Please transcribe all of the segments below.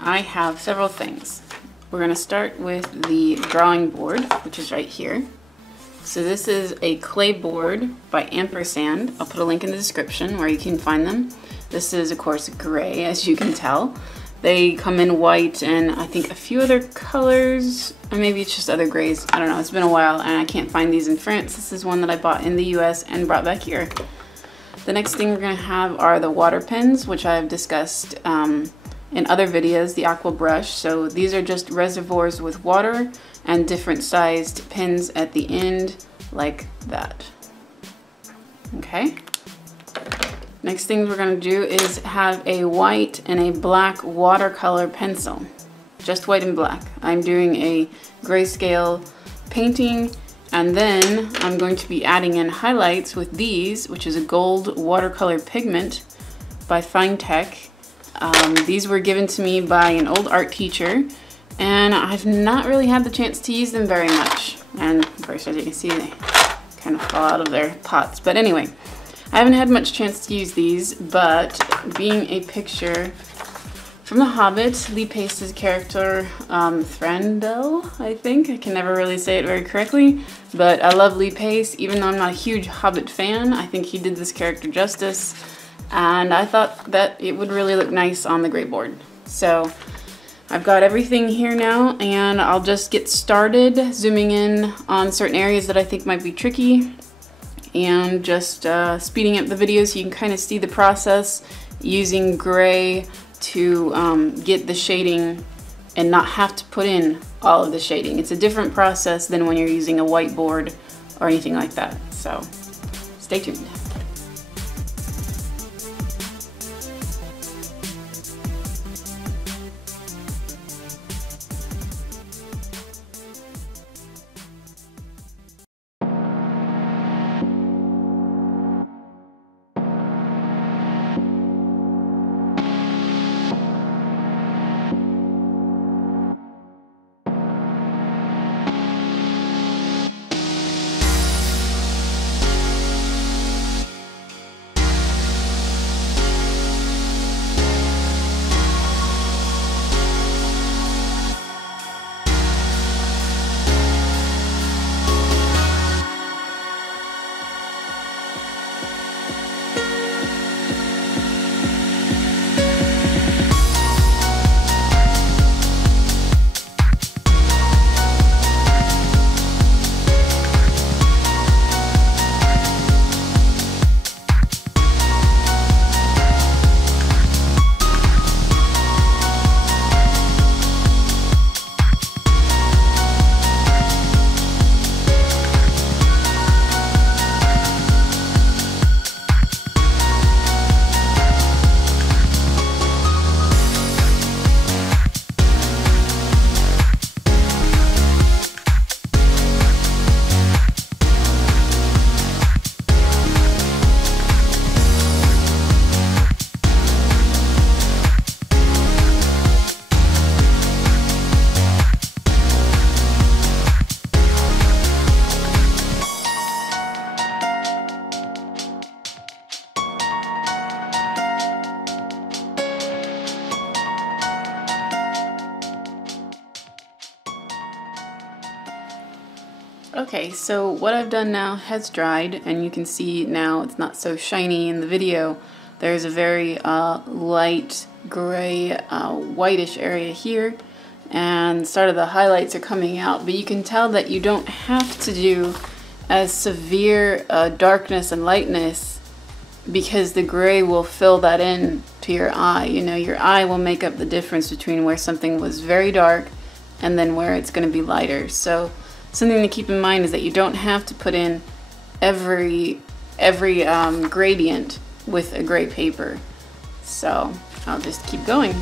I have several things. We're going to start with the drawing board, which is right here. So this is a clay board by Ampersand. I'll put a link in the description where you can find them. This is, of course, gray, as you can tell. They come in white and I think a few other colors, or maybe it's just other grays. I don't know, it's been a while and I can't find these in France. This is one that I bought in the US and brought back here. The next thing we're going to have are the water pens, which I've discussed in other videos, the aqua brush. So these are just reservoirs with water and different sized pins at the end, like that. Okay. Next thing we're going to do is have a white and a black watercolor pencil. Just white and black. I'm doing a grayscale painting, and then I'm going to be adding in highlights with these, which is a gold watercolor pigment by Finetec. These were given to me by an old art teacher, and I've not really had the chance to use them very much. And of course, as you can see, they kind of fall out of their pots. But anyway, I haven't had much chance to use these, but being a picture from The Hobbit, Lee Pace's character, Thranduil, I think. I can never really say it very correctly, but I love Lee Pace. Even though I'm not a huge Hobbit fan, I think he did this character justice, and I thought that it would really look nice on the gray board. So I've got everything here now, and I'll just get started zooming in on certain areas that I think might be tricky, and just speeding up the video so you can kind of see the process using gray to get the shading and not have to put in all of the shading. It's a different process than when you're using a whiteboard or anything like that. So stay tuned. Okay, so what I've done now has dried, and you can see now it's not so shiny in the video. There's a very light gray, whitish area here, and sort of the highlights are coming out, but you can tell that you don't have to do as severe darkness and lightness, because the gray will fill that in to your eye. You know, your eye will make up the difference between where something was very dark and then where it's going to be lighter. So something to keep in mind is that you don't have to put in every gradient with a gray paper. So I'll just keep going.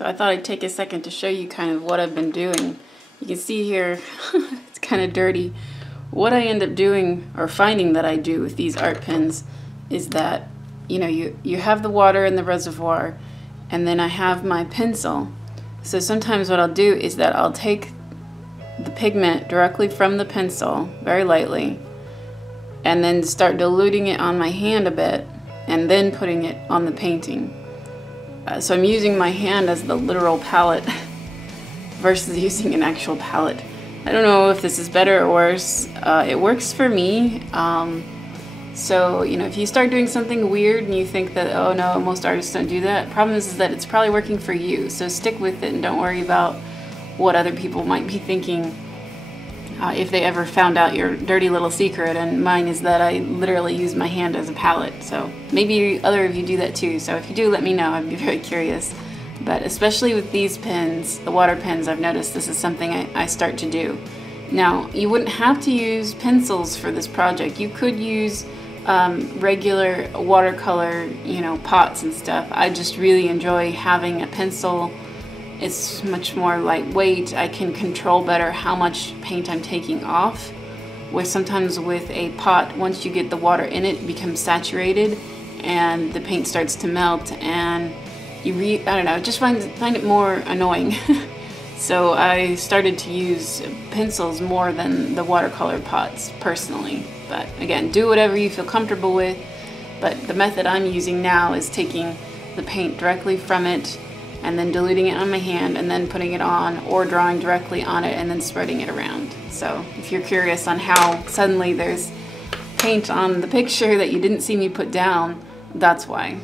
So I thought I'd take a second to show you kind of what I've been doing. You can see here, it's kind of dirty. What I end up doing, or finding that I do with these art pens, is that, you know, you have the water in the reservoir, and then I have my pencil. So sometimes what I'll do is that I'll take the pigment directly from the pencil, very lightly, and then start diluting it on my hand a bit, and then putting it on the painting. So I'm using my hand as the literal palette versus using an actual palette. I don't know if this is better or worse. It works for me. So, you know, if you start doing something weird and you think that, oh no, most artists don't do that, problem is that it's probably working for you. So stick with it and don't worry about what other people might be thinking if they ever found out your dirty little secret. And mine is that I literally use my hand as a palette. So maybe other of you do that too. So if you do, let me know. I'd be very curious. But especially with these pens, the water pens, I've noticed this is something I start to do. Now, you wouldn't have to use pencils for this project. You could use regular watercolor, you know, pots and stuff. I just really enjoy having a pencil. It's much more lightweight. I can control better how much paint I'm taking off. Where sometimes with a pot, once you get the water in it, it becomes saturated and the paint starts to melt, and I don't know, just find it more annoying. So I started to use pencils more than the watercolor pots personally. But again, do whatever you feel comfortable with. But the method I'm using now is taking the paint directly from it and then diluting it on my hand and then putting it on, or drawing directly on it and then spreading it around. So if you're curious on how suddenly there's paint on the picture that you didn't see me put down, that's why.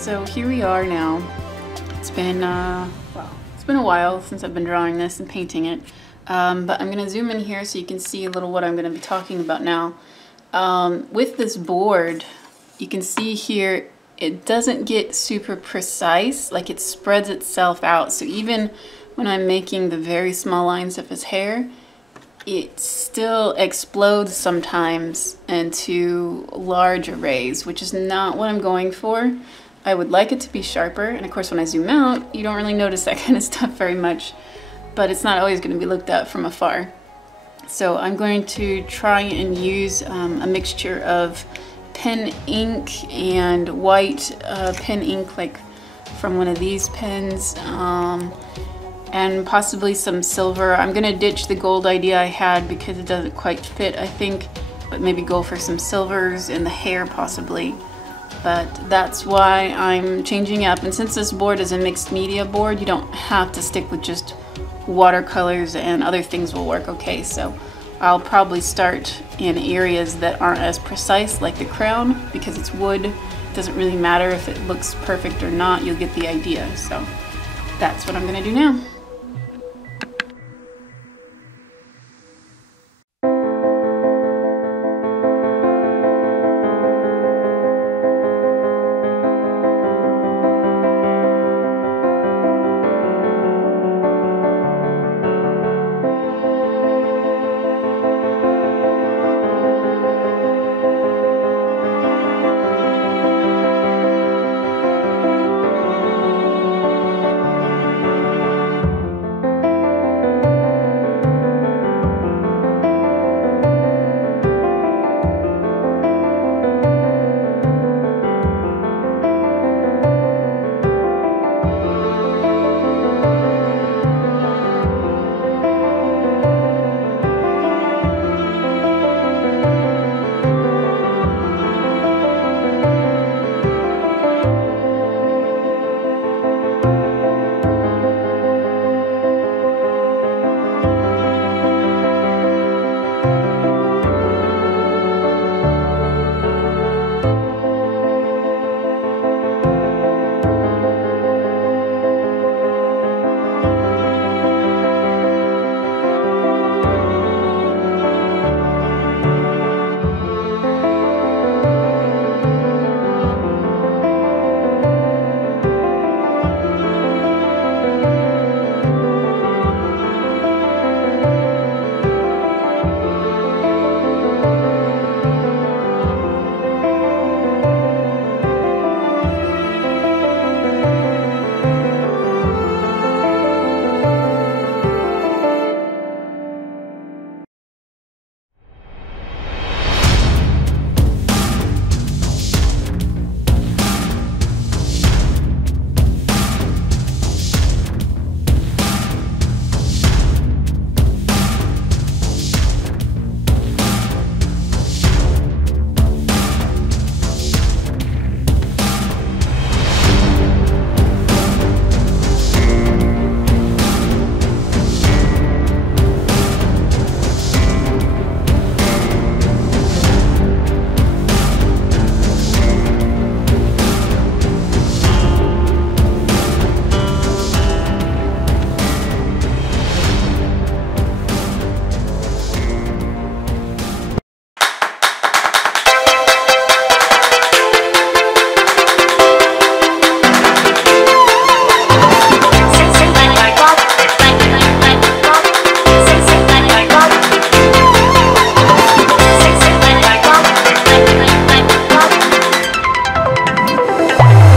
So here we are now. It's been a while since I've been drawing this and painting it, but I'm gonna zoom in here so you can see a little what I'm gonna be talking about now. With this board, you can see here it doesn't get super precise, like it spreads itself out. So even when I'm making the very small lines of his hair, it still explodes sometimes into large arrays, which is not what I'm going for. I would like it to be sharper, and of course when I zoom out, you don't really notice that kind of stuff very much, but it's not always going to be looked at from afar. So I'm going to try and use a mixture of pen ink and white pen ink, like from one of these pens, and possibly some silver. I'm gonna ditch the gold idea I had because it doesn't quite fit, I think, but maybe go for some silvers in the hair possibly. But that's why I'm changing up. And since this board is a mixed media board, you don't have to stick with just watercolors, and other things will work okay. So I'll probably start in areas that aren't as precise, like the crown, because it's wood. It doesn't really matter if it looks perfect or not, you'll get the idea. So that's what I'm gonna do now.